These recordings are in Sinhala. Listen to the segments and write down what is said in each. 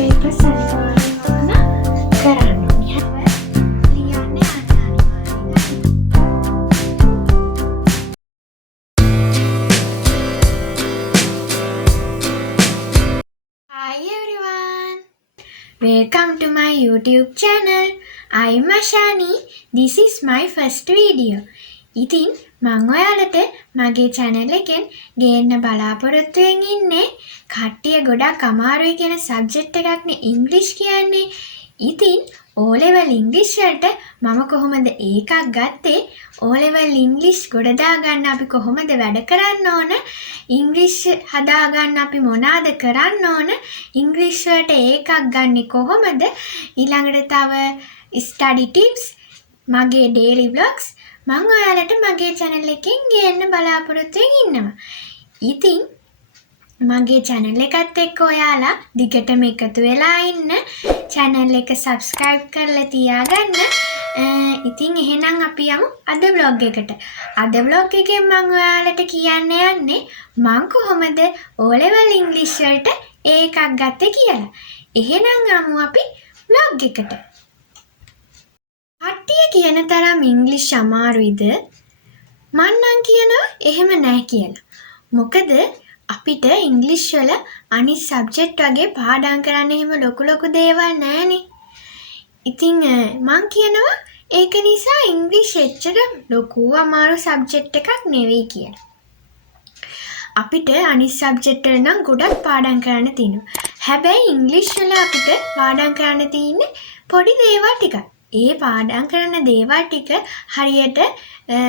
paper සල්පාන කරන්න ඕනේ. ලියන්න යන්න අනිවාර්යයෙන්. Hi everyone. Welcome to my YouTube channel. I'm Ashani. This is my first video. ඉතින් මම ඔයාලට මගේ channel එකෙන් ගේන්න බලාපොරොත්තු වෙමින් ඉන්නේ කට්ටිය ගොඩක් අමාරුයි කියන subject එකක්නේ English කියන්නේ. ඉතින් O level English වලට මම කොහොමද ඒකක් ගත්තේ? O level English ගොඩ දාගන්න අපි කොහොමද වැඩ කරන්න ඕන? English හදාගන්න අපි මොනවාද කරන්න ඕන? English වලට ඒකක් ගන්නෙ කොහොමද? ඊළඟට තව study tips, මගේ daily vlogs මම ඔයාලට මගේ channel එකෙන් ගේන්න බලාපොරොත්තු ඉන්නවා. ඉතින් මගේ channel එකත් එක්ක ඔයාලා දිගටම එකතු වෙලා ඉන්න. channel එක subscribe කරලා තියාගන්න. ඉතින් එහෙනම් අපි යමු අද vlog එකට. අද vlog එකෙන් මම ඔයාලට කියන්න යන්නේ මම කොහොමද O level English වලට ඒකක් ගත්තේ කියලා. එහෙනම් යමු අපි vlog එකට. කට්ටිය කියන තරම් ඉංග්‍රීසි අමාරුයිද? මං නම් කියනවා එහෙම නැහැ කියලා. මොකද අපිට ඉංග්‍රීසි වල අනිත් සබ්ජෙක්ට් වගේ පාඩම් කරන්න එහෙම ලොකු දේවල් නැහනේ. ඉතින් මං කියනවා ඒක නිසා ඉංග්‍රීසි එච්චර ලොකු අමාරු සබ්ජෙක්ට් එකක් නෙවෙයි කියලා. අපිට අනිත් සබ්ජෙක්ට් වල නම් ගොඩක් පාඩම් කරන්න තියෙනවා. හැබැයි ඉංග්‍රීසි වල අපිට පාඩම් කරන්න තියෙන්නේ පොඩි දේවල් ටිකක්. ඒ පාඩම් කරන දේවල් ටික හරියට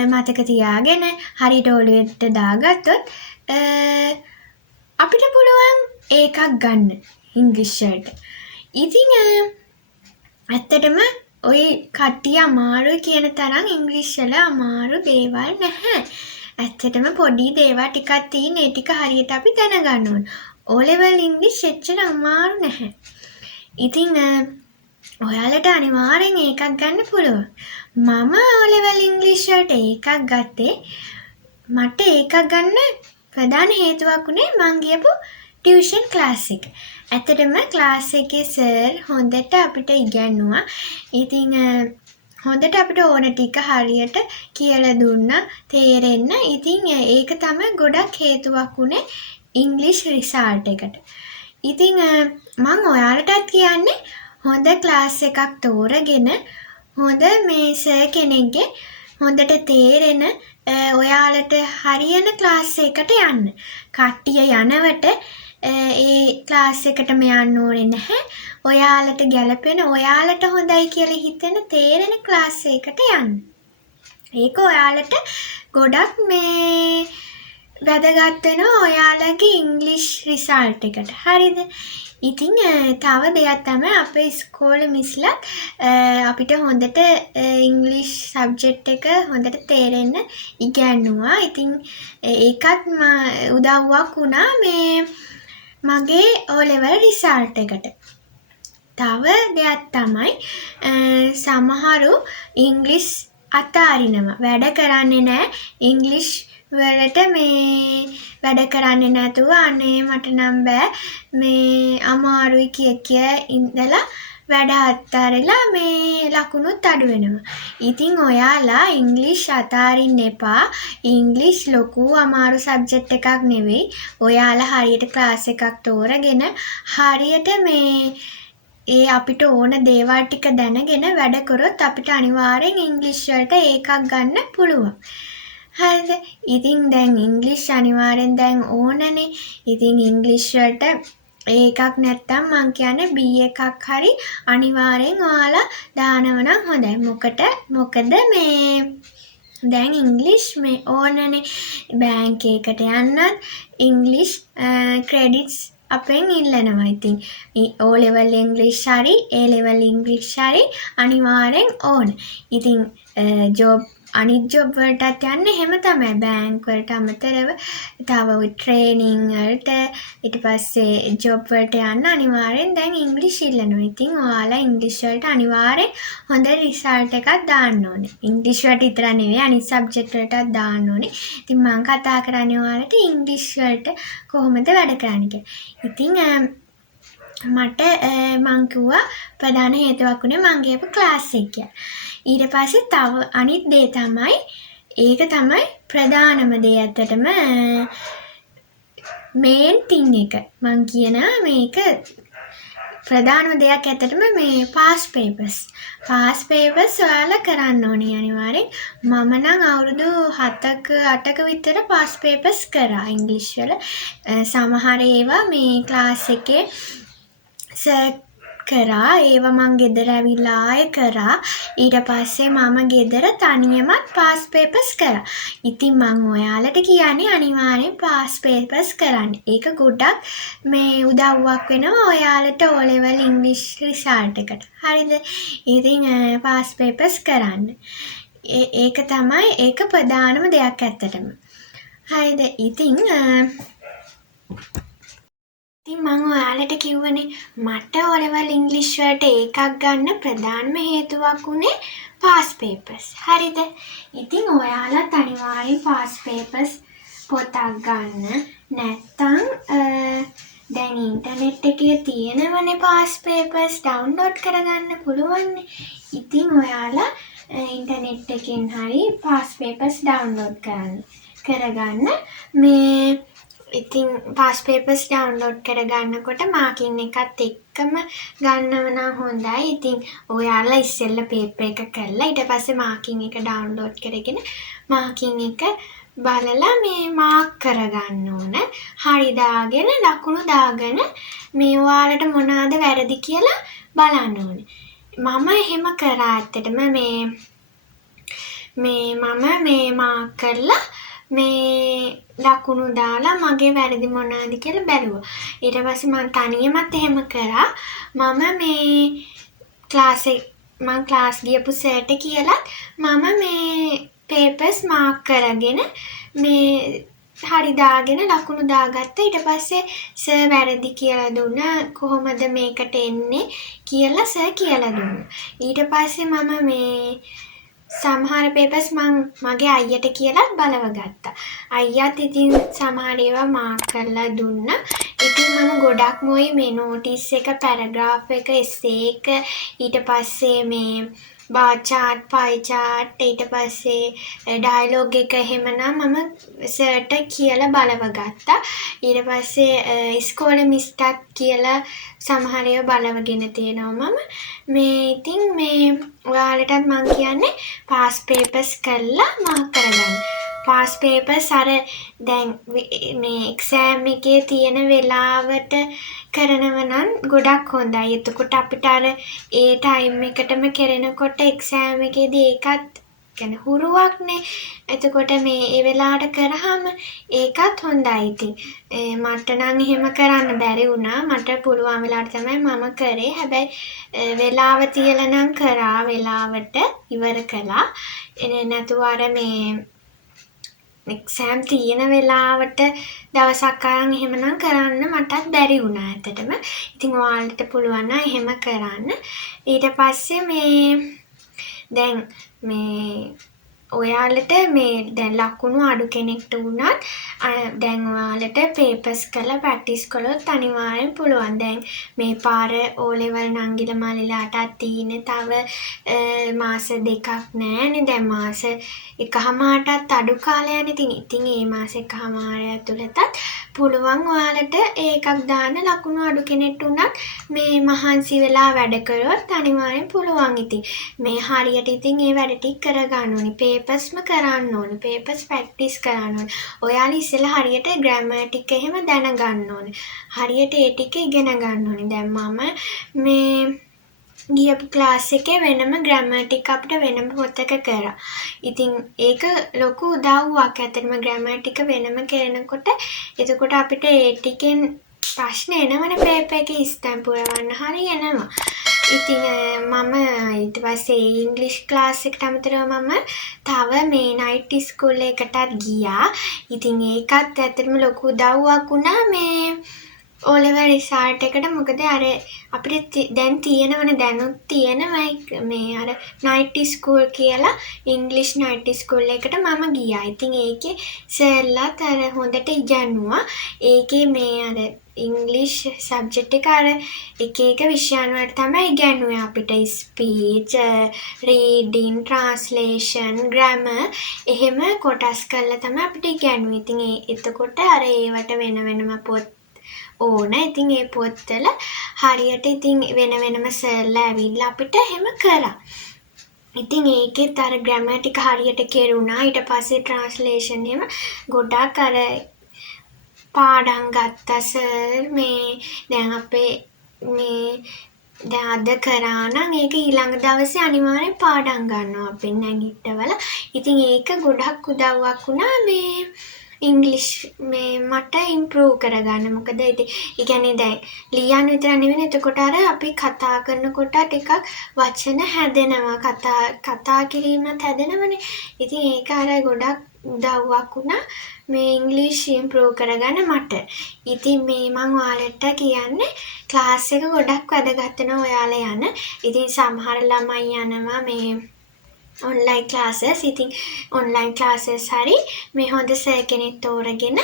මතක තියාගෙන හරියට ඔළුවට දාගත්තොත් අපිට පුළුවන් ඒකක් ගන්න ඉංග්‍රීසි වලට. ඉතින් ඇත්තටම ඔය කට්ටිය අමාරුයි කියන තරම් ඉංග්‍රීසි වල අමාරු දේවල් නැහැ. ඇත්තටම පොඩි දේවල් ටිකක් තියෙන ඒ ටික හරියට අපි දැනගන්න ඕන. O level English එච්චර අමාරු නැහැ. ඉතින් ඔයාලට අනිවාර්යෙන් ඒකක් ගන්න පුළුවන්. මම O level English වලට ඒකක් ගත්තේ මට ඒකක් ගන්න ප්‍රධාන හේතුවක් උනේ මං ගියපු ටියුෂන් ක්ලාස් එක. ඇත්තටම ක්ලාස් එකේ සර් හොඳට අපිට ඉගැන්නුවා. ඉතින් හොඳට අපිට ඕන ටික හරියට කියලා දුන්නා තේරෙන්න. ඉතින් ඒක තමයි ගොඩක් හේතුවක් උනේ ඉංග්‍රීසි රිසල්ට් එකට. ඉතින් මං ඔයාලටත් කියන්නේ හොඳ ක්ලාස් එකක් තෝරගෙන හොඳ මේ සර් කෙනෙක්ගේ හොඳට තේරෙන ඔයාලට හරියන ක්ලාස් එකකට යන්න. කට්ටිය යනවට ඒ ක්ලාස් එකටම යන්න ඕනේ නැහැ. ඔයාලට ගැලපෙන ඔයාලට හොඳයි කියලා හිතෙන තේරෙන ක්ලාස් එකකට යන්න. ඒක ඔයාලට ගොඩක් මේ වැදගත් වෙනවා ඔයාලගේ ඉංග්‍රීසි රිසල්ට් එකට. හරිද? ඉතින් තව දෙයක් තමයි අපේ ඉස්කෝලේ මිස්ලත් අපිට හොඳට ඉංග්‍රීසි සබ්ජෙක්ට් එක හොඳට තේරෙන්න ඉගැන්නුවා. ඉතින් ඒකත් උදව්වක් වුණා මේ මගේ O level රිසල්ට් එකට. තව දෙයක් තමයි සමහරු ඉංග්‍රීසි අතාරිනවා. වැඩ කරන්නේ නැහැ ඉංග්‍රීසි වලට මේ වැඩ කරන්නේ නැතුව අනේ මට නම් බෑ මේ අමාරුයි කිය ඉඳලා වැඩ අත්හැරලා මේ ලකුණුත් අඩු වෙනවා. ඉතින් ඔයාලා ඉංග්‍රීසි අතාරින්න එපා. ඉංග්‍රීසි ලොකු අමාරු සබ්ජෙක්ට් එකක් නෙවෙයි. ඔයාලා හරියට ක්ලාස් එකක් තෝරගෙන හරියට මේ ඒ අපිට ඕන දේවල් ටික දැනගෙන වැඩ කරොත් අපිට අනිවාර්යෙන් ඉංග්‍රීසි වලට ඒකක් ගන්න පුළුවන්. හරිද? ඉතින් දැන් ඉංග්‍රීසි අනිවාර්යෙන් දැන් ඕනනේ. ඉතින් ඉංග්‍රීසි වලට ඒකක් නැත්තම් මං කියන්නේ B එකක් හරි අනිවාර්යෙන් ඔයාලා දානවා නම් හොඳයි. මොකද මේ දැන් ඉංග්‍රීසි මේ ඕනනේ. බැංක් එකකට යන්නත් ඉංග්‍රීසි ක්‍රෙඩිට්ස් අපෙන් ඉල්ලනවා. ඉතින් O level English හරි A level English හරි අනිවාර්යෙන් ඕන. ඉතින් අනිත් ජොබ් වලටත් යන්න එහෙම තමයි. බැංක් වලට අමතරව තව ට්‍රේනින් වලට ඊට පස්සේ ජොබ් වලට යන්න අනිවාර්යෙන් දැන් ඉංග්‍රීසි ඉල්ලනවා. ඉතින් ඔයාලා ඉංග්‍රීසි වලට අනිවාර්යෙන් හොඳ රිසල්ට් එකක් දාන්න ඕනේ. ඉංග්‍රීසි වලට විතර නෙවෙයි අනිත් සබ්ජෙක්ට් වලටත් දාන්න ඕනේ. ඉතින් මම කතා කරන්නේ ඔයාලට ඉංග්‍රීසි වලට කොහොමද වැඩ කරන්නේ කියලා. ඉතින් මට මං කිව්වා ප්‍රධාන හේතුවක් උනේ මං ගියපු ක්ලාස් එක කියලා. ඊට පස්සේ තව අනිත් දේ තමයි ඒක තමයි ප්‍රධානම දේ ඇත්තටම මේන් තින් එක. මං කියනවා මේක ප්‍රධානම දෙයක් ඇත්තටම මේ පාස් පේපර්ස් ඔයාලා කරන්න ඕනේ අනිවාර්යෙන්. මම නම් අවුරුදු 7ක 8ක විතර පාස් පේපර්ස් කරා ඉංග්‍රීසි වල. සමහර ඒවා මේ ක්ලාස් එකේ සර් කරා. ඒවා මං ගෙදර ඇවිල්ලා ආයෙ කරා. ඊට පස්සේ මම ගෙදර තනියමත් පාස් පේපර්ස් කරා. ඉතින් මං ඔයාලට කියන්නේ අනිවාර්යෙන් පාස් පේපර්ස් කරන්න. ඒක ගොඩක් මේ උදව්වක් වෙනවා ඔයාලට O level ඉංග්‍රීසි රිසල්ට් එකට. හරිද? ඉතින් පාස් පේපර්ස් කරන්න. ඒක තමයි ඒක ප්‍රධානම දෙයක් ඇත්තටම. හරිද? ඉතින් මං ඔයාලට කිව්වනේ මට O level ඉංග්‍රීසි වලට ඒකක් ගන්න ප්‍රධානම හේතුවක් උනේ පාස් පේපර්ස්. හරිද? ඉතින් ඔයාලත් අනිවාර්යෙන් පාස් පේපර්ස් පොතක් ගන්න. නැත්තම් දැන් ඉන්ටර්නෙට් එකේ තියෙනවනේ පාස් පේපර්ස් ඩවුන්ලෝඩ් කරගන්න පුළුවන්. ඉතින් ඔයාලා ඉන්ටර්නෙට් එකෙන් හරි පාස් පේපර්ස් ඩවුන්ලෝඩ් කරගන්න. මේ ඉතින් පාස් පේපර්ස් ඩවුන්ලෝඩ් කරගන්නකොට මාකින් එකත් එක්කම ගන්නව නම් හොඳයි. ඉතින් ඔයාලා ඉස්සෙල්ලා පේපර් එක කරලා ඊට පස්සේ මාකින් එක ඩවුන්ලෝඩ් කරගෙන මාකින් එක බලලා මේ මාක් කරගන්න ඕන. හරි දාගෙන ලකුණු දාගෙන මේ ඔයාලට මොනවාද වැරදි කියලා බලන්න ඕනේ. මම එහෙම කරා ඇත්තටම මේ මාක් කරලා මේ ලකුණු දාලා මගේ වැරදි මොනවාද කියලා බැලුවා. ඊට පස්සේ මම තනියමත් එහෙම කරා. මම මේ ක්ලාස් ගියපු සර්ට කියලාත් මම මේ පේපර්ස් මාක් කරගෙන මේ හරි දාගෙන ලකුණු දාගත්තා. ඊට පස්සේ සර් වැරදි කියලා දුන්නා. කොහොමද මේකට එන්නේ කියලා සර් කියලා දුන්නා. ඊට පස්සේ මම මේ සමහර පේපර්ස් මගේ අයියට කියලාත් බලව ගත්තා. අයියාත් ඉතින් සමහර ඒවා මාක් කරලා දුන්නා. ඉතින් මම ගොඩක්ම ওই මේ නෝටිස් එක, පැරග්‍රාෆ් එක, එස්සේ එක, ඊට පස්සේ මේ බාර් චාට්, පයි චාට්, ඊට පස්සේ ඩයලොග් එක එහෙමනම් මම සර්ට කියලා බලව ගත්තා. ඊට පස්සේ ඉස්කෝලේ මිස්ටත් කියලා සමහර ඒවා බලවගෙන තියෙනවා මම. ඉතින් මේ ඔයාලටත් මම කියන්නේ පාස් පේපර්ස් කරලා මාක් කරගන්න. පාස් පේපර්ස් අර දැන් මේ එක්සෑම් එකේ තියෙන වෙලාවට කරනව නම් ගොඩක් හොඳයි. එතකොට අපිට අර ඒ ටයිම් එකටම කරනකොට එක්සෑම් එකේදී ඒකත් කියන්නේ හුරුවක්නේ. එතකොට මේ ඒ වෙලාවට කරාම ඒකත් හොඳයි. ඉතින් මට නම් එහෙම කරන්න බැරි වුණා. මට පුළුවන් වෙලාවට තමයි මම කරේ. හැබැයි වෙලාව තියලා නම් කරා වෙලාවට ඉවර කළා. නැතුව අර මේ එක්සෑම් තියෙන වෙලාවට දවසක් අරන් එහෙමනම් කරන්න මටත් බැරි වුණා ඇත්තටම. ඉතින් ඔයාලට පුළුවන් නම් එහෙම කරන්න. ඊට පස්සේ දැන් ඔයාලට දැන් ලකුණු අඩු කෙනෙක්ට වුණත් දැන් ඔයාලට පේපර්ස් කරලා ප්‍රැක්ටිස් කළොත් අනිවාර්යෙන් පුළුවන්. දැන් මේ පාර O level නංගිල මල්ලිලාටත් තියෙන්නේ තව මාස දෙකක් නෑනේ. දැන් මාස එකහමාරටත් අඩු කාලයනේ. ඉතින් මේ මාස එකහමාරය ඇතුළතත් පුළුවන් ඔයාලට ඒකක් දාන්න. ලකුණු අඩු කෙනෙක්ට වුණත් මේ මහන්සි වෙලා වැඩ කරොත් අනිවාර්යෙන් පුළුවන්. ඉතින් මේ හරියට ඉතින් ඒ වැඩ ටික කරගන්න ඕනේ. පේපර්ස්ම කරන්න ඕනේ. පේපර්ස් ප්‍රැක්ටිස් කරන්න ඕනේ. ඔයාලා ඉස්සෙල්ලා හරියට ග්‍රැමටික් එහෙම දැනගන්න ඕනේ. හරියට ඒ ටික ඉගෙන ගන්න ඕනේ. දැන් මම මේ ගියපු ක්ලාස් එකේ වෙනම ග්‍රැමටික් අපිට වෙනම පොතක කරා. ඉතින් ඒක ලොකු උදව්වක් ඇත්තටම ග්‍රැමටික වෙනම කරනකොට. එතකොට අපිට ඒ ටිකෙන් ප්‍රශ්න එනවනේ පේපර් එකේ ස්ටැම්ප් පුරවන්න හරි එනවා. ඉතින් මම ඊට පස්සේ ඉංග්‍රීසි ක්ලාස් එකට අමතරව මම තව මේ නයිට් ස්කූල් එකටත් ගියා. ඉතින් ඒකත් ඇත්තටම ලොකු උදව්වක් වුණා. O level result එකට මොකද අර අපිට දැන් තියෙනවනේ දැනුත් තියෙනවා මේ අර night school කියලා ඉංග්‍රීසි night school එකට මම ගියා. ඉතින් ඒකේ සර්ලාත් අර හොඳට ඉගැන්නුවා. ඒකේ මේ අර ඉංග්‍රීසි සබ්ජෙක්ට් එක අර එක එක විෂයන් වලට තමයි ඉගැන්නුවේ අපිට speech, reading, translation, grammar එහෙම කොටස් කරලා තමයි අපිට ඉගැන්නුවේ. ඉතින් එතකොට අර ඒවට වෙන වෙනම පොත් ඕන. ඉතින් ඒ පොත්වල හරියට ඉතින් වෙන වෙනම සර්ලා ඇවිල්ලා අපිට එහෙම කරා. ඉතින් ඒකෙත් අර ග්‍රැමර් ටික හරියට කෙරුණා. ඊට පස්සේ ට්‍රාන්ස්ලේෂන් එහෙම ගොඩක් අර පාඩම් ගත්තා සර්. මේ දැන් අපේ මේ දැන් අද කරා නම් ඒක ඊළඟ දවසේ අනිවාර්යෙන් පාඩම් ගන්නවා අපේ නැගිට්ටවල. ඉතින් ඒක ගොඩක් උදව්වක් වුණා මේ ඉංග්‍රීසි මේ මට ඉම්ප්‍රූව් කරගන්න. මොකද ඉතින් ඒ කියන්නේ දැන් ලියන්න විතර නෙවෙයි. එතකොට අර අපි කතා කරනකොට ටිකක් වචන හැදෙනවා. කතා කිරීමත් හැදෙනවනේ. ඉතින් ඒක අර ගොඩක් උදව්වක් වුණා මේ ඉංග්‍රීසි ඉම්ප්‍රූව් කරගන්න මට. ඉතින් මේ මම ඔයාලට කියන්නේ ක්ලාස් එක ගොඩක් වැදගත් වෙනවා ඔයාලා යන. ඉතින් සමහර ළමයි යනවා මේ online classes. ඉතින් online classes හරි මේ හොඳ සර් කෙනෙක් තෝරගෙන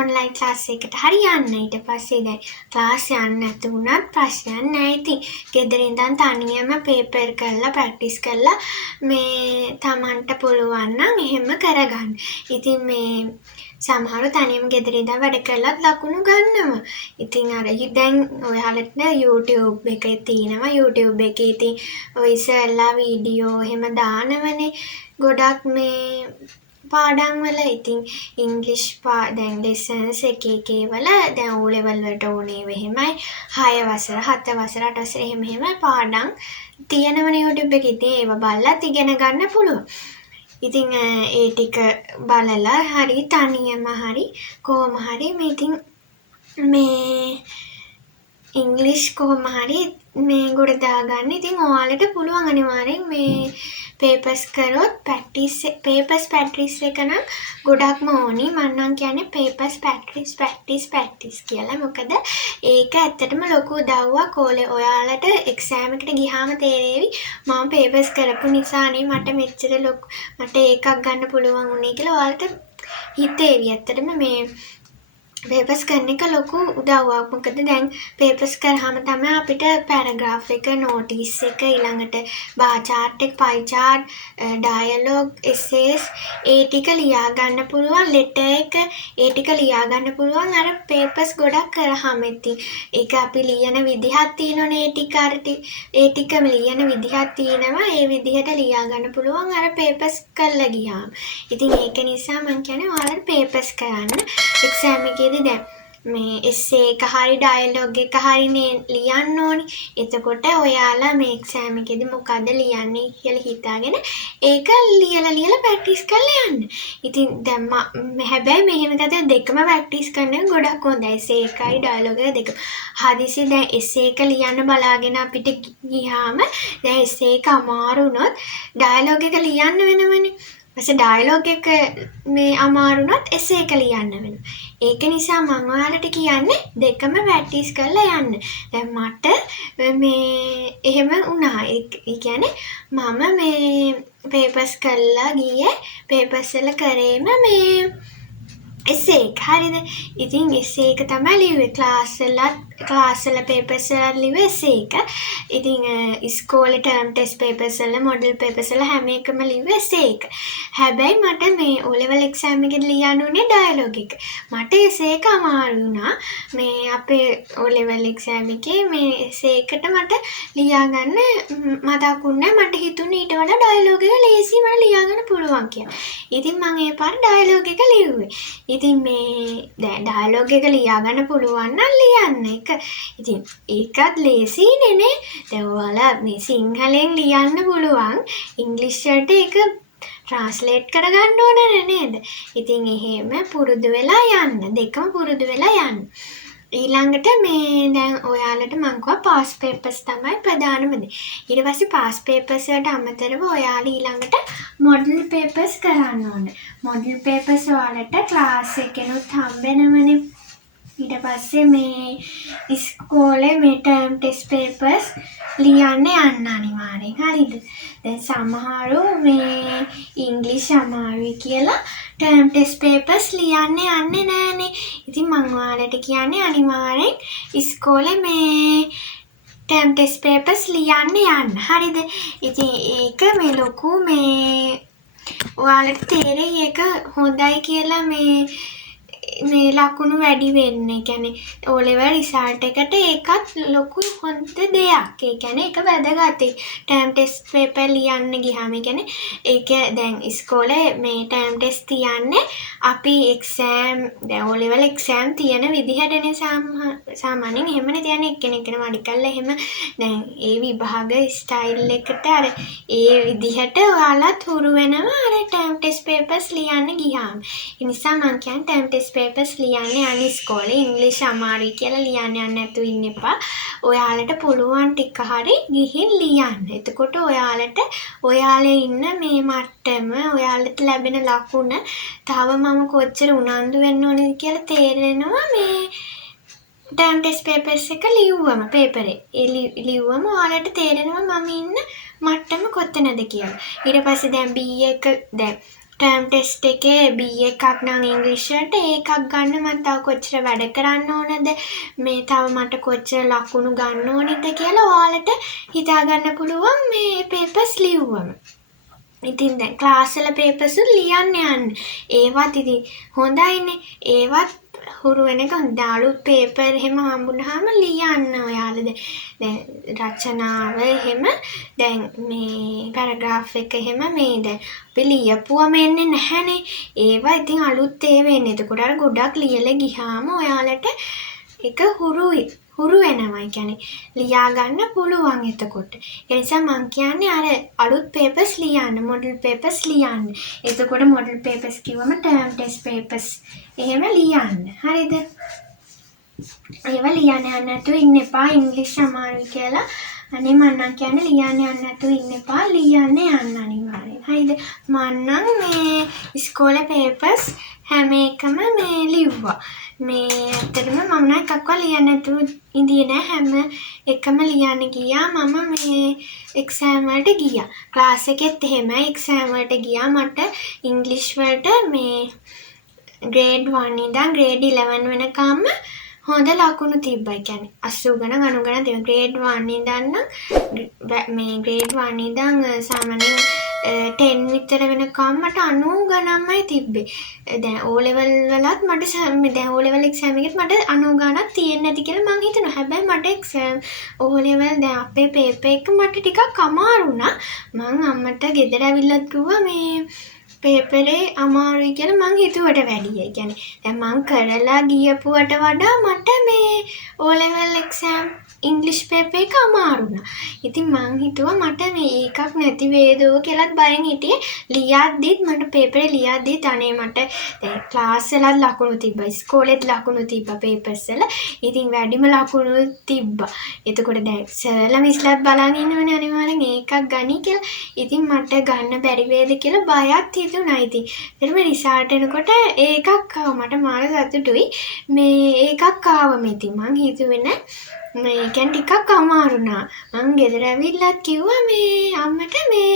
online class එකට හරි යන්න. ඊට පස්සේ දැන් class යන්න නැතු වුණත් ප්‍රශ්නයක් නැහැ. ඉතින් ගෙදර ඉඳන් තනියම paper කරලා practice කරලා මේ Tamanට පුළුවන් නම් එහෙම කරගන්න. ඉතින් මේ සමහරව තනියම ගෙදර ඉඳන් වැඩ කරලත් ලකුණු ගන්නවා. ඉතින් අර දැන් ඔයාලට YouTube එකේ තියෙනවා. YouTube එකේ ඉතින් ඔය ඉස්සෙල්ලා වීඩියෝ එහෙම දානවනේ. ගොඩක් මේ පාඩම් වල ඉතින් ඉංග්‍රීසි දැන් lessons එක වල දැන් O level වලට ඕනේ වෙහෙමයි 6 වසර 7 වසර 8 වසර එහෙම පාඩම් තියෙනවනේ YouTube එකේ. ඉතින් ඒව බලලත් ඉගෙන ගන්න පුළුවන්. ඉතින් ඒ ටික බලලා හරි තනියම හරි කොහොම හරි මේ ඉතින් මේ ඉංග්‍රීසි කොහොම හරි මේ ගොඩ දාගන්න. ඉතින් ඔයාලට පුළුවන් අනිවාර්යෙන් මේ papers කරොත් practice එක නම් ගොඩක්ම ඕනි. මම නම් කියන්නේ papers practice කියලා. මොකද ඒක ඇත්තටම ලොකු උදව්වක්. ඔයාලට exam එකට ගියාම තේරෙවි මම papers කරපු නිසානේ මට ඒකක් ගන්න පුළුවන් උනේ කියලා ඔයාලට හිතේවි. ඇත්තටම මේ papers කරන එක ලොකු උදව්වක්. මොකද දැන් papers කරාම තමයි අපිට paragraph එක, notice එක, ඊළඟට bar chart එක, pie chart, dialogue, essays ඒ ටික ලියා ගන්න පුළුවන්. letter එක ඒ ටික ලියා ගන්න පුළුවන්. අර papers ගොඩක් කරාම ඉතින් ඒක අපි ලියන විදිහක් තියෙනවනේ. ඒ ටිකම ලියන විදිහක් තියෙනවා. ඒ විදිහට ලියා ගන්න පුළුවන් අර papers කරලා ගියාම. ඉතින් ඒක නිසා මම කියන්නේ ඔයාලට papers කරන්න exam එකේ දැන් මේ essay එක හරි dialogue එක හරිනේ ලියන්න ඕනි. එතකොට ඔයාලා මේ exam එකේදී මොකද්ද ලියන්නේ කියලා හිතාගෙන ඒක ලියලා practice කරලා යන්න. ඉතින් දැන් හැබැයි මෙහෙම ගත්තොත් දෙකම practice කරන එක ගොඩක් හොඳයි. essay එකයි dialogue එක දෙකම. හදිසි දැන් essay එක ලියන්න බලාගෙන අපිට ගියාම දැන් essay එක අමාරු වුණොත් dialogue එක ලියන්න වෙනවනේ. ඊපස්සේ dialogue එක මේ අමාරු වුණොත් essay එක ලියන්න වෙනවා. ඒක නිසා මම ඔයාලට කියන්නේ දෙකම ප්‍රැක්ටිස් කරලා යන්න. දැන් මට මේ එහෙම වුණා. ඒ කියන්නේ මම මේ papers කරලා ගියේ papers වල කරේම මේ essay එක. හරිද? ඉතින් essay එක තමයි ලිව්වේ. ක්ලාස් වල papers වල ලිව්වේ essay එක. ඉතින් ඉස්කෝලේ term test papers වල model papers වල හැම එකම ලිව්වේ essay එක. හැබැයි මට මේ O level exam එකේ ලියන්න උනේ dialogue එක. මට essay එක අමාරු වුණා. මේ අපේ O level exam එකේ මේ essay එකට මට ලියා ගන්න මතකුන්නේ. මට හිතුනේ ඊට වඩා dialogue එක ලේසි මට ලියා ගන්න පුළුවන් කියලා. ඉතින් මම ඒ පාර dialogue එක ලිව්වේ. ඉතින් මේ දැන් dialogue එක ලියා ගන්න පුළුවන් නම් ලියන්න එක. ඉතින් ඒකත් ලේසියිනේ නේ. දැන් ඔයාලා මේ සිංහලෙන් ලියන්න පුළුවන්. ඉංග්‍රීසියට ඒක translate කරගන්න ඕනේ නේද? ඉතින් එහෙම පුරුදු වෙලා යන්න. දෙකම පුරුදු වෙලා යන්න. ඊළඟට මේ දැන් ඔයාලට මම කිව්වා pass papers තමයි ප්‍රධානම දේ. ඊට පස්සේ pass papers වලට අමතරව ඔයාලා ඊළඟට model papers කරන්න ඕනේ. model papers ඔයාලට class එකෙනුත් හම්බෙනවනේ. ඊට පස්සේ මේ ඉස්කෝලේ මේ ටර්ම් ටෙස්ට් පේපර්ස් ලියන්න යන්න අනිවාර්යෙන්. හරිද? දැන් සමහරු මේ ඉංග්‍රීසි අමාරුයි කියලා ටර්ම් ටෙස්ට් පේපර්ස් ලියන්න යන්නේ නෑනේ. ඉතින් මම ඔයාලට කියන්නේ අනිවාර්යෙන් ඉස්කෝලේ මේ ටර්ම් ටෙස්ට් පේපර්ස් ලියන්න යන්න. හරිද? ඉතින් ඒක මේ ලොකු මේ ඔයාලට තේරෙයි ඒක හොඳයි කියලා මේ ලකුණු වැඩි වෙන්නේ. ඒ කියන්නේ O level result එකට ඒකත් ලොකු හොඳ දෙයක්. ඒ කියන්නේ ඒක වැදගත්. ටර්ම් ටෙස්ට් පේපර් ලියන්න ගියාම ඒ කියන්නේ ඒක දැන් ඉස්කෝලේ මේ ටර්ම් ටෙස්ට් තියන්නේ අපි එක්සෑම් දැන් O level එක්සෑම් තියෙන විදිහටනේ සාමාන්‍යයෙන් එහෙමනේ තියන්නේ. එක්කෙනෙක්ගෙන වැඩි කළා එහෙම දැන් ඒ විභාග ස්ටයිල් එකට අර ඒ විදිහට ඔයාලත් හුරු වෙනවා අර ටර්ම් ටෙස්ට් පේපර්ස් ලියන්න ගියාම. ඒ නිසා මම කියන්නේ ටර්ම් ටෙස්ට් පේපර්ස් ලියන්න යන්න ඉස්කෝලේ ඉංග්‍රීසි අමාරුයි කියලා ලියන්න යන්න නැතුව ඉන්න එපා. ඔයාලට පුළුවන් ටික හරි ගිහින් ලියන්න. එතකොට ඔයාලට ඔයාලේ ඉන්න මේ මට්ටම ඔයාලට ලැබෙන ලකුණ තව මම කොච්චර උනන්දු වෙන්න ඕනද කියලා තේරෙනවා මේ ටර්ම් ටෙස්ට් පේපර්ස් එක ලියුවම පේපරේ. ඒ ලියුවම ඔයාලට තේරෙනවා මම ඉන්න මට්ටම කොතනද කියලා. ඊට පස්සේ දැන් B එක දැන් ටර්ම් ටෙස්ට් එකේ B එකක් නම් ඉංග්‍රීසියට ඒකක් ගන්න මම තව කොච්චර වැඩ කරන්න ඕනද මේ තව මට කොච්චර ලකුණු ගන්න ඕනද කියලා ඔයාලට හිතා ගන්න පුළුවන් මේ පේපර්ස් ලියුවම. ඉතින් දැන් ක්ලාස් වල පේපර්ස් ලියන්න යන්න. ඒවත් ඉතින් හොඳයිනේ. ඒවත් හුරු වෙන එක හොඳ. අලුත් පේපර් එහෙම හම්බුනහම ලියන්න ඔයාලා දැන් රචනාව එහෙම දැන් මේ පැරග්‍රාෆ් එක එහෙම මේ දැන් අපි ලියපුවම එන්නේ නැහනේ. ඒවා ඉතින් අලුත් ඒවා එන්නේ. එතකොට අර ගොඩක් ලියලා ගියාම ඔයාලට ඒක හුරු වෙනවා. ඒ කියන්නේ ලියා ගන්න පුළුවන් එතකොට. ඒ නිසා මම කියන්නේ අර අලුත් පේපර්ස් ලියන්න, මොඩල් පේපර්ස් ලියන්න. එතකොට මොඩල් පේපර්ස් කිව්වම ටර්ම් ටෙස්ට් පේපර්ස් එහෙම ලියන්න. හරිද? ඒවා ලියන්න යන්න නැතුව ඉන්න එපා ඉංග්‍රීසි අමාරුයි කියලා. අනේ මම නම් කියන්නේ ලියන්න යන්න නැතුව ඉන්න එපා. ලියන්න යන්න අනිවාර්යෙන්. හරිද? මම නම් මේ ඉස්කෝලේ පේපර්ස් හැම එකම මේ ලිව්වා. මේ ඇත්තටම මම නම් එකක්වත් ලියන්න නැතුව ඉඳියේ නෑ. හැම එකම ලියන්න ගියා. මම මේ එක්සෑම් වලට ගියා. ක්ලාස් එකෙත් එහෙමයි එක්සෑම් වලට ගියා. මට ඉංග්‍රීසි වලට මේ ග්‍රේඩ් 1 ඉඳන් ග්‍රේඩ් 11 වෙනකම්ම හොඳ ලකුණු තිබ්බා. ඒ කියන්නේ 80 ගණන් 90 ගණන් තිබුණා. ග්‍රේඩ් 1 ඉඳන් නම් මේ ග්‍රේඩ් 1 ඉඳන් සාමාන්‍යයෙන් 10 විතර වෙනකම් මට 90 ගණන්මයි තිබ්බේ. දැන් O level වලත් මට දැන් O level exam එකෙත් මට 90 ගණනක් තියෙන්නේ නැති කියලා මං හිතනවා. හැබැයි මට exam O level දැන් අපේ පේපර් එක මට ටිකක් අමාරු වුණා. මං අම්මට ගෙදර ඇවිල්ලත් කිව්වා මේ පේපරේ අමාරුයි කියලා මං හිතුවට වැඩිය. ඒ කියන්නේ දැන් මං කරලා ගියපුවට වඩා මට මේ O level exam ඉංග්‍රීසි පේපර් එක අමාරු වුණා. ඉතින් මං හිතුවා මට මේ එකක් නැති වේදෝ කියලාත් බයෙන් හිටියේ. ලියද්දිත් මට පේපරේ ලියද්දිත් අනේ මට දැන් ක්ලාස් වලත් ලකුණු තිබ්බා. ඉස්කෝලේත් ලකුණු තිබ්බා පේපර්ස් වල. ඉතින් වැඩිම ලකුණු තිබ්බා. එතකොට දැන් සර්ලා මිස්ලාත් බලන් ඉන්නවනේ අනිවාර්යෙන් ඒකක් ගනි කියලා. ඉතින් මට ගන්න බැරි වේද කියලා බයත් හිතුණා. ඉතින් ඊට පස්සේ රිසල්ට් එනකොට ඒකක් ආවා. මට මාර සතුටුයි. මේ ඒකක් ආවම ඉතින් මං හිතුවේ නෑ මේ කියන්නේ ටිකක් අමාරු වුණා. මං ගෙදර ඇවිල්ලත් කිව්වා මේ අම්මට මේ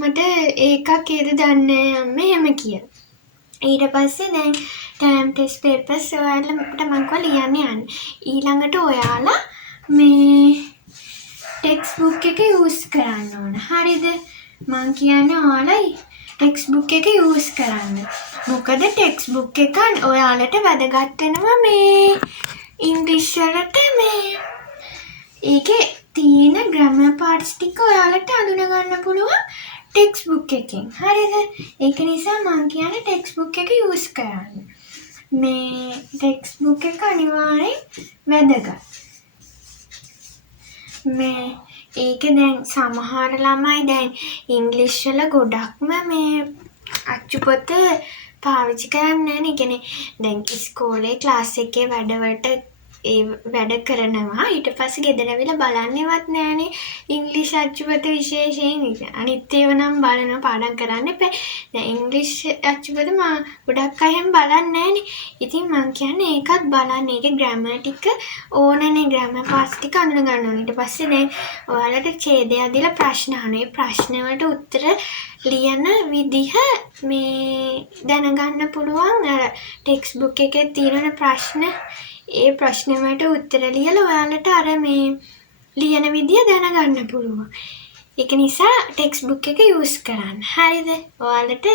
මට ඒකක් ඒද දන්නේ අම්මේ එහෙම කියලා. ඊට පස්සේ දැන් ටර්ම් ටෙස්ට් පේපර්ස් ඔයාලට මං කිව්වා ලියන්න යන්න. ඊළඟට ඔයාලා මේ ටෙක්ස්ට් බුක් එක යූස් කරන්න ඕන. හරිද? මං කියන්නේ ඔයාලා ටෙක්ස්ට් බුක් එක යූස් කරන්න. මොකද ටෙක්ස්ට් බුක් එක ඔයාලට වැදගත් වෙනවා මේ ඉංග්‍රීසි වලට මේ ඒකේ තියෙන ග්‍රැමර් පාර්ට්ස් ටික ඔයාලට අඳුන ගන්න පුළුවන් ටෙක්ස්ට් බුක් එකෙන්. හරිද? ඒක නිසා මම කියන්නේ ටෙක්ස්ට් බුක් එක යූස් කරන්න. මේ ටෙක්ස්ට් බුක් එක අනිවාර්යෙන් වැදගත්. මේ ඒක දැන් සමහර ළමයි දැන් ඉංග්‍රීසි වල ගොඩක්ම මේ අච්චුපොත පාවිච්චි කරන්නේ නැහැ නේ. කියන්නේ දැන් ඉස්කෝලේ ක්ලාස් එකේ වැඩවලට ඒ වැඩ කරනවා. ඊට පස්සේ ගෙදර ඇවිල්ලා බලන්නේවත් නෑනේ ඉංග්‍රීසි අච්චුපත විශේෂයෙන්. අනිත් ඒවා නම් බලනවා පාඩම් කරන්න එපා. දැන් ඉංග්‍රීසි අච්චුපත ගොඩක් අය එහෙම බලන්නේ නෑනේ. ඉතින් මං කියන්නේ ඒකත් බලන්න. ඒකේ ග්‍රැමර් ටික ඕනනේ ග්‍රැමර් පාස් ටික අඳුන ගන්න ඕනේ. ඊට පස්සේ දැන් ඔයාලට ඡේදයක් දීලා ප්‍රශ්න අහනවා. ඒ ප්‍රශ්න වලට උත්තර ලියන විදිහ මේ දැනගන්න පුළුවන්. අර ටෙක්ස්ට් බුක් එකේ තියෙන ප්‍රශ්න ඒ ප්‍රශ්න වලට උත්තර ලියලා ඔයාලට අර මේ ලියන විදිය දැනගන්න පුළුවන්. ඒක නිසා ටෙක්ස්ට් බුක් එක යූස් කරන්න. හරිද? ඔයාලට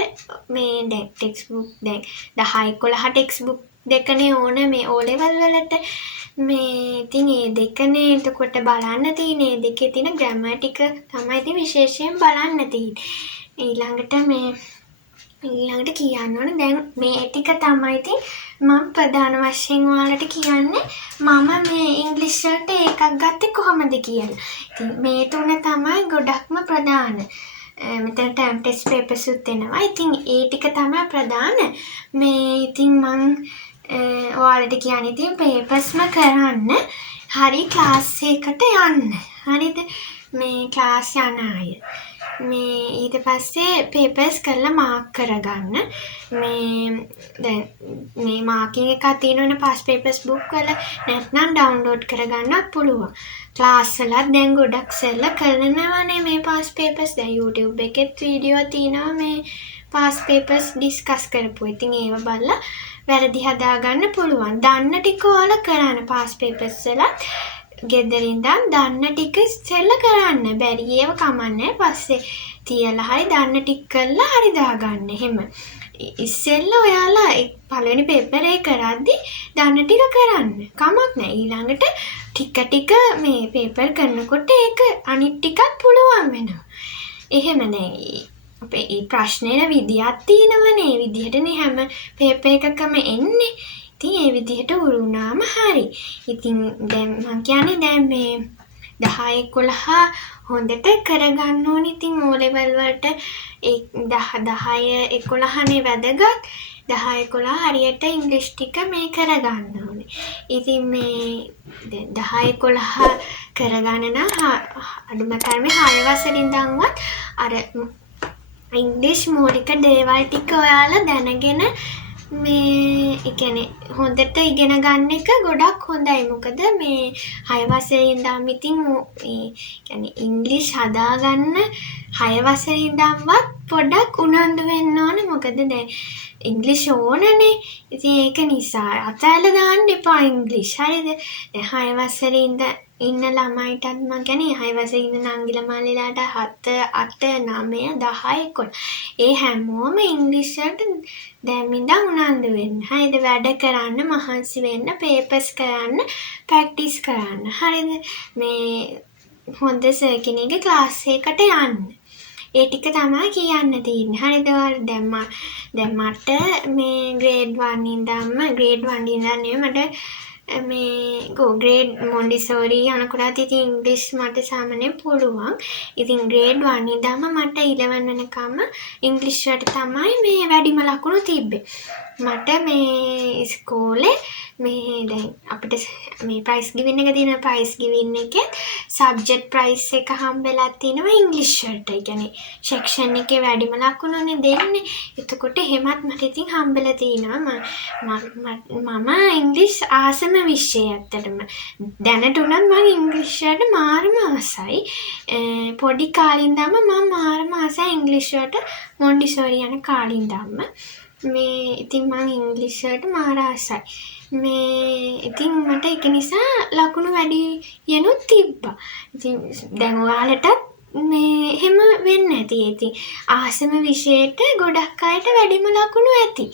මේ දැන් ටෙක්ස්ට් බුක් දැන් 10 11 ටෙක්ස්ට් බුක් දෙකනේ ඕන මේ O level වලට. මේ ඉතින් ඒ දෙකනේ එතකොට බලන්න තියෙන්නේ. ඒ දෙකේ තියෙන ග්‍රැමර් ටික තමයි ඉතින් විශේෂයෙන් බලන්න තියෙන්නේ. ඊළඟට කියන්න ඕනේ දැන් මේ ටික තමයි ඉතින් මම ප්‍රධාන වශයෙන් ඔයාලට කියන්නේ මම මේ ඉංග්‍රීසි වලට ඒකක් ගත්තේ කොහොමද කියලා. ඉතින් මේ තුන තමයි ගොඩක්ම ප්‍රධාන. මෙතන ටර්ම් ටෙස්ට් පේපර්ස් උත් එනවා. ඉතින් ඒ ටික තමයි ප්‍රධාන. මේ ඉතින් මම ඔයාලට කියන්නේ ඉතින් පේපර්ස්ම කරන්න. හරි ක්ලාස් එකකට යන්න. හරිද? මේ ක්ලාස් යන අය. මේ ඊට පස්සේ පේපර්ස් කරලා මාක් කරගන්න. දැන් මේ මාකින් එකක් තියෙනවනේ පාස් පේපර්ස් බුක් වල. නැත්නම් ඩවුන්ලෝඩ් කරගන්නත් පුළුවන්. ක්ලාස් වලත් දැන් ගොඩක් සෙල්ලා කරනවානේ මේ පාස් පේපර්ස්. දැන් YouTube එකෙත් වීඩියෝ තියෙනවා මේ පාස් පේපර්ස් ඩිස්කස් කරපුවා. ඉතින් ඒව බලලා වැරදි හදාගන්න පුළුවන්. දන්න ටික ඔයාලා කරන්න පාස් පේපර්ස් වල. ගෙදරින් දන්න ටික ඉස්සෙල්ලා කරන්න. බැරි ඒවා කමන්නේ. පස්සේ තියලා හරි දන්න ටික කරලා හරි දාගන්න. එහෙම. ඉස්සෙල්ලා ඔයාලා පළවෙනි පේපර් එක කරද්දි දන්න ටික කරන්න. කමක් නැහැ. ඊළඟට ටික මේ පේපර් කරනකොට ඒක අනිත් ටිකත් පුළුවන් වෙනවා. එහෙම නැහැ. අපේ ප්‍රශ්නෙන විදියක් තියෙනවනේ. ඒ විදිහටනේ හැම පේපර් එකකම එන්නේ. ඉතින් ඒ විදිහට උරුණාම හරි. ඉතින් දැන් මං කියන්නේ දැන් මේ 10 11 හොඳට කරගන්න ඕනේ. ඉතින් O level වලට 10 11නේ වැදගත්. 10 11 හරියට ඉංග්‍රීසි ටික මේ කරගන්න ඕනේ. ඉතින් මේ දැන් 10 11 කරගන්න නම් අඩුම තරමේ 6 වසරින් ඉඳන්වත් අර ඉංග්‍රීසි මූලික දේවල් ටික ඔයාලා දැනගෙන මේ ඒ කියන්නේ හොඳට ඉගෙන ගන්න එක ගොඩක් හොඳයි. මොකද මේ 6 වසරේ ඉඳන් ඉතින් ඒ කියන්නේ ඉංග්‍රීසි හදාගන්න 6 වසරේ ඉඳන්වත් පොඩක් උනන්දු වෙන්න ඕනේ. මොකද දැන් ඉංග්‍රීසි ඕනනේ. ඉතින් ඒක නිසා අතහැරලා දාන්න එපා ඉංග්‍රීසි. හරිද? දැන් 6 වසරේ ඉන්න ළමයිටත් මම කියන්නේ 6 වසරේ ඉන්න නංගිලා මල්ලිලාට 7 8 9 10 11 ඒ හැමෝම ඉංග්‍රීසි වලට දැන් ඉඳන් උනන්දු වෙන්න. හරිද? වැඩ කරන්න, මහන්සි වෙන්න, පේපර්ස් කරන්න, ප්‍රැක්ටිස් කරන්න. හරිද? මේ හොඳ සර් කෙනෙක්ගේ ක්ලාස් එකකට යන්න. ඒ ටික තමයි කියන්න තියෙන්නේ. හරිද? දැන් මට මේ ග්‍රේඩ් 1 ඉඳන්ම ග්‍රේඩ් 1 ඉඳන් නෙවෙයි මට මේ ග්‍රේඩ් මොන්ටිසෝරි යනකොට ඉතින් ඉංග්‍රීසි මට සාමාන්‍යයෙන් පුළුවන්. ඉතින් ග්‍රේඩ් 1 ඉඳන්ම මට 11 වෙනකම්ම ඉංග්‍රීසි වලට තමයි මේ වැඩිම ලකුණු තිබ්බේ. මට මේ ඉස්කෝලේ මේ දැන් අපිට මේ ප්‍රයිස් ගිවින් එක තියෙනවා. ප්‍රයිස් ගිවින් එකේ සබ්ජෙක්ට් ප්‍රයිස් එක හම්බෙලා තිනවා ඉංග්‍රීසි වලට. ඒ කියන්නේ සෙක්ෂන් එකේ වැඩිම ලකුණුනේ දෙන්නේ. එතකොට එහෙමත් මට ඉතින් හම්බෙලා තිනවා. මම ඉංග්‍රීසි ආසම විෂය ඇත්තටම. දැනට උනත් මම ඉංග්‍රීසි වලට මාරම ආසයි. පොඩි කාලේ ඉඳන්ම මම මාරම ආසයි ඉංග්‍රීසි වලට මොන්ටිසෝරි යන කාලේ ඉඳන්ම. මේ ඉතින් මම ඉංග්‍රීසි වලට මාර ආසයි. මේ ඉතින් මට ඒක නිසා ලකුණු වැඩි යනුත් තිබ්බා. ඉතින් දැන් ඔයාලටත් මේ එහෙම වෙන්න ඇති. ඉතින් ආසම විෂයට ගොඩක් අයට වැඩිම ලකුණු ඇති.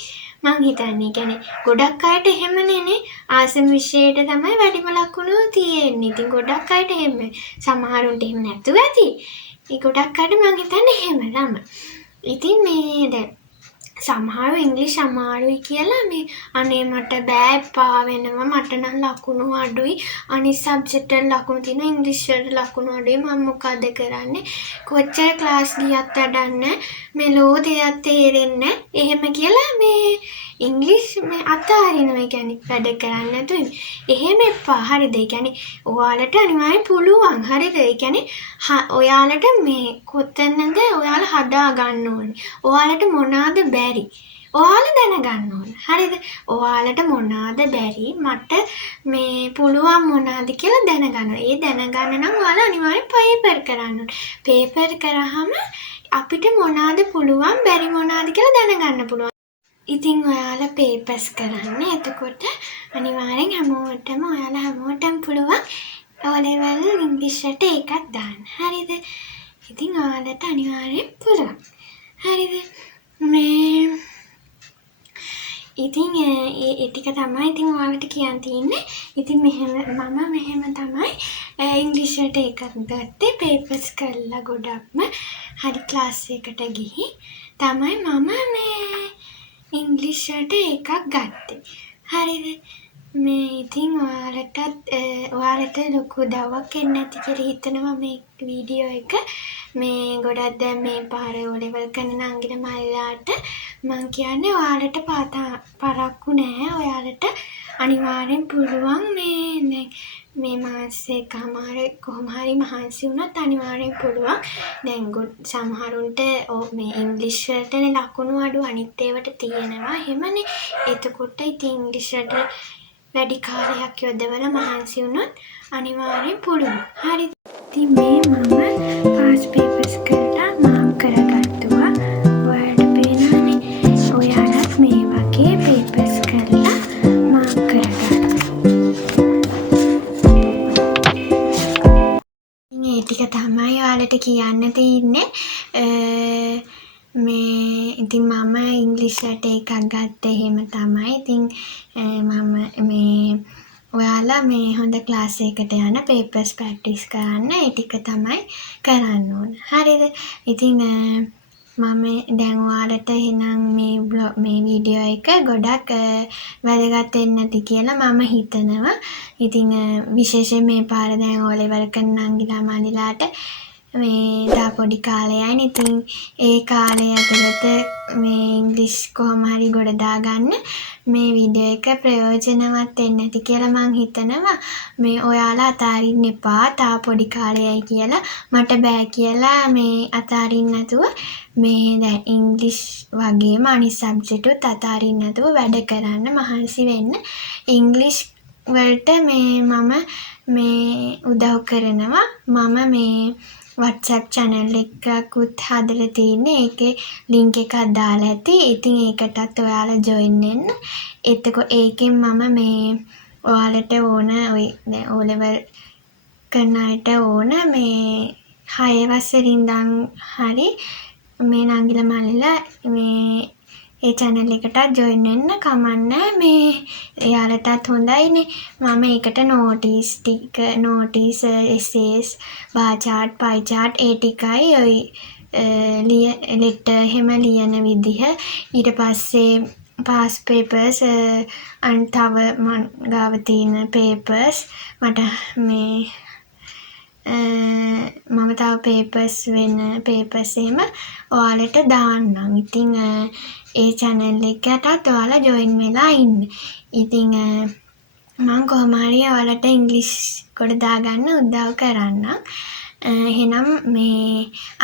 මං හිතන්නේ කියන්නේ ගොඩක් අයට එහෙමනේ ආසම විෂයට තමයි වැඩිම ලකුණු තියෙන්නේ. ඉතින් ගොඩක් අයට එහෙම සමහරුන්ට එහෙම නැතුව ඇති. ඒ ගොඩක් අයට මං හිතන්නේ එහෙම ළම. ඉතින් මේ දැන් සමහරව ඉංග්‍රීසි අමාරුයි කියලා මේ අනේ මට බෑ එපා වෙනවා. මට නම් ලකුණු අඩුයි. අනිත් සබ්ජෙක්ට් වල ලකුණු තියෙනවා. ඉංග්‍රීසි වල ලකුණු අඩුයි. මම මොකද කරන්නේ? කොච්චර ක්ලාස් ගියත් වැඩක් නැහැ. මේ ලෝ දෙයක් තේරෙන්නේ නැහැ. එහෙම කියලා මේ ඉංග්‍රීසි මේ අතහරිනවා. ඒ කියන්නේ වැඩ කරන්නේ නැතුව එහෙම එපා. හරිද? ඒ කියන්නේ ඔයාලට අනිවාර්යෙන් පුළුවන්. හරිද? ඒ කියන්නේ ඔයාලට මේ කොතනද ඔයාලා හදා ගන්න ඕනේ. ඔයාලට මොනවාද බැරි? ඔයාලා දැනගන්න ඕන. හරිද? ඔයාලට මොනවාද බැරි? මට මේ පුළුවන් මොනවාද කියලා දැනගන්න. ඒ දැනගන්න නම් ඔයාලා අනිවාර්යෙන් පේපර් කරන්න ඕන. පේපර් කරාම අපිට මොනවාද පුළුවන් බැරි මොනවාද කියලා දැනගන්න පුළුවන්. ඉතින් ඔයාලා පේපර්ස් කරන්න. එතකොට අනිවාර්යෙන් ඔයාලා හැමෝටම පුළුවන් O level ඉංග්‍රීසියට ඒකත් දාන්න. හරිද? ඉතින් ඔයාලට අනිවාර්යෙන් පුළුවන්. හරිද? ඉතින් ඒ ටික තමයි ඉතින් ඔයාලට කියන්න තියෙන්නේ. ඉතින් මෙහෙම තමයි ඉංග්‍රීසියට ඒකත් ගත්තේ. පේපර්ස් කරලා ගොඩක්ම හරි ක්ලාස් එකට ගිහින් තමයි මම මේ ඉංග්‍රීසියට ඒකක් ගත්තේ. හරිද? ඉතින් ඔයාලට ලොකු උදව්වක් වෙන්න ඇති කියලා හිතනවා මේ වීඩියෝ එක. මේ ගොඩක් දැන් මේ පාර O level කරන නංගින මල්ලාට මං කියන්නේ ඔයාලට පරක්කු නෑ. ඔයාලට අනිවාර්යෙන් පුළුවන් මේ මාසෙකමාර කොහොම හරි මහන්සි වුණත් අනිවාර්යෙන් පුළුවන්. දැන් සමහරුන්ට මේ ඉංග්‍රීසි වලටනේ ලකුණු අඩු අනිත් ඒවාට තියෙනවා. එහෙමනේ. එතකොට ඉතින් ඉංග්‍රීසියට වැඩි කාලයක් යොදවලා මහන්සි වුණොත් අනිවාර්යෙන් පුළුවන්. හරිද? ඉතින් මේ මම පාස් පේපර්ස් කරලා මාක් කරගත්තුවා. ඔයාලට පේනවනේ. ඔයාලත් මේ වගේ පේපර්ස් කරලා මාක් කරගන්න. ඒ ටික තමයි ඔයාලට කියන්න තියෙන්නේ. ඉතින් මම ඉංග්‍රීසියට එකක් ගත්තේ එහෙම තමයි. ඉතින් මම ඔයාලා මේ හොඳ ක්ලාස් එකකට යන පේපර්ස් ප්‍රැක්ටිස් කරන්න. ඒ ටික තමයි කරන්න ඕන. හරිද? ඉතින් මම දැන් ඔයාලට එහෙනම් මේ වීඩියෝ එක ගොඩක් වැදගත් වෙන්න ඇති කියලා මම හිතනවා. ඉතින් විශේෂයෙන් මේ පාර දැන් O level කරන නංගිලා මල්ලිලාට මේ තා පොඩි කාලයයි. ඉතින් ඒ කාලය ඇතුළත මේ ඉංග්‍රීසි කොහොම හරි ගොඩ දාගන්න මේ වීඩියෝ එක ප්‍රයෝජනවත් වෙන්න ඇති කියලා මං හිතනවා. මේ ඔයාලා අතාරින්න එපා. තා පොඩි කාලයයි කියලා මට බෑ කියලා මේ අතාරින්න නැතුව මේ දැන් ඉංග්‍රීසි වගේම අනිත් සබ්ජෙක්ට් උත් අතාරින්න නැතුව වැඩ කරන්න මහන්සි වෙන්න. ඉංග්‍රීසි වලට මම උදව් කරනවා. මම මේ WhatsApp channel එකකුත් හදලා තියෙන්නේ. ඒකේ link එකක් දාලා ඇති. ඉතින් ඒකටත් ඔයාලා join වෙන්න. එතකොට ඒකෙන් මම මේ ඔයාලට ඕන දැන් O level කරන අයට ඕන මේ 6 වසරේ ඉඳන් හරි මේ නංගිලා මල්ලිලා මේ ඒ channel එකට join වෙන්න කමන්නේ. මේ එයාලටත් හොඳයිනේ. මම ඒකට notice essays bar chart pie chart ඒ ටිකයි ඔය letter එහෙම ලියන විදිහ. ඊට පස්සේ past papers තව මන් ගාව තියෙන papers මට මම තව papers එහෙම ඔයාලට දාන්නම්. ඉතින් ඒ channel එකටත් ඔයාලා join වෙලා ඉන්න. ඉතින් මම කොහොම හරි ඔයාලට ඉංග්‍රීසි කොට දාගන්න උදව් කරන්නම්. එහෙනම් මේ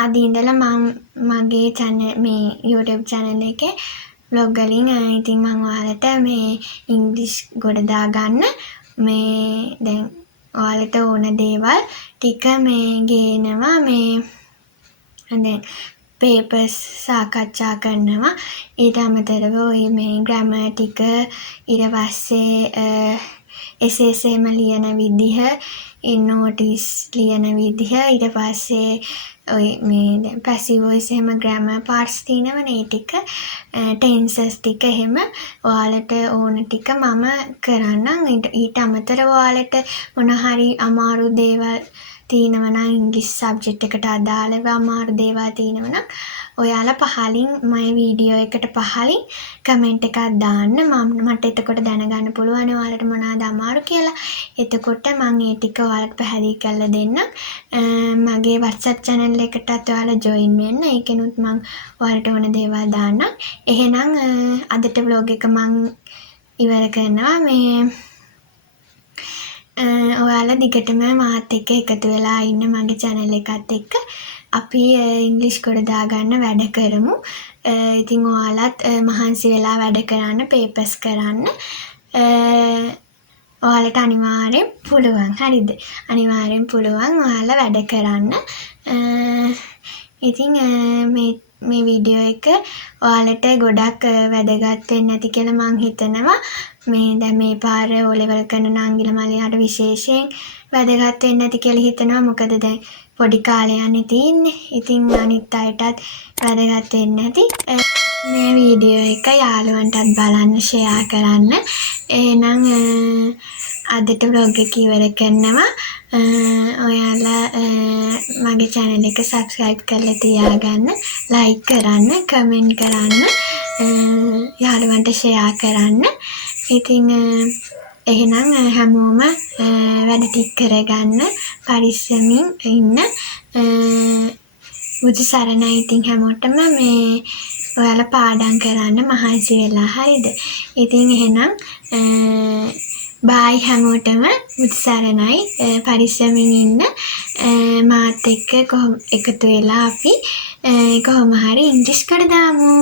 අද ඉඳලා මම මගේ මේ YouTube channel එකේ vlog වලින් ඉතින් මම ඔයාලට මේ ඉංග්‍රීසි කොට දාගන්න මේ දැන් ඔයාලට ඕන දේවල් ටික මේ ගේනවා. දැන් papers සාකච්ඡා කරනවා. ඊට අමතරව මේ grammar ටික ඊට පස්සේ essays එහෙම ලියන විදිහ, notice ලියන විදිහ, ඊට පස්සේ මේ දැන් passive voice එහෙම grammar parts තියෙනවනේ. ඒ ටික tenses ටික එහෙම ඔයාලට ඕන ටික මම කරන්නම්. ඊට අමතරව ඔයාලට මොන හරි අමාරු දේවල් තියෙනවා නම් ඉංග්‍රීසි සබ්ජෙක්ට් එකට අදාළව අමාරු දේවල් තියෙනවා නම් ඔයාලා පහලින් මගේ වීඩියෝ එකට පහලින් කමෙන්ට් එකක් දාන්න. මට එතකොට දැනගන්න පුළුවන් ඔයාලට මොනවද අමාරු කියලා. එතකොට මම ඒ ටික ඔයාලට පැහැදිලි කරලා දෙන්නම්. මගේ WhatsApp channel එකටත් ඔයාලා join වෙන්න. ඒකෙනුත් මම ඔයාලට ඕන දේවල් දාන්නම්. එහෙනම් අදට vlog එක මම ඉවර කරනවා. ඔයාලා දිගටම මාත් එක්ක එකතු වෙලා ඉන්න මගේ channel එකත් එක්ක අපි ඉංග්‍රීසි කොට දාගන්න වැඩ කරමු. ඉතින් ඔයාලත් මහන්සි වෙලා වැඩ කරන්න, papers කරන්න. ඔයාලට අනිවාර්යෙන් පුළුවන්. හරිද? අනිවාර්යෙන් පුළුවන් ඔයාලා වැඩ කරන්න. ඉතින් මේ වීඩියෝ එක ඔයාලට ගොඩක් වැදගත් වෙන්න ඇති කියලා මං හිතනවා. දැන් මේ පාර O level කරන නංගිල මල්ලියාට විශේෂයෙන් වැදගත් වෙන්න ඇති කියලා හිතනවා. මොකද දැන් පොඩි කාලේ යන්නේ තියෙන්නේ. ඉතින් අනිත් අයටත් වැදගත් වෙන්න ඇති. මේ වීඩියෝ එක යාළුවන්ටත් බලන්න, ෂෙයා කරන්න. එහෙනම් අදට vlog එක ඉවර කරනවා. ඔයාලා මගේ channel එක subscribe කරලා තියාගන්න, like කරන්න, comment කරන්න, යාළුවන්ට share කරන්න. ඉතින් එහෙනම් හැමෝම වැඩ ටික කරගන්න, පරිස්සමින් ඉන්න. බුදු සරණයි. ඉතින් හැමෝටම ඔයාලා පාඩම් කරන්න මහන්සි වෙලා. හරිද? ඉතින් එහෙනම් බායි හැමෝටම. බුදු සරණයි. පරිස්සමින් ඉන්න. මාත් එක්ක එකතු වෙලා අපි කොහොම හරි ඉංග්‍රීසි කොට දාමු.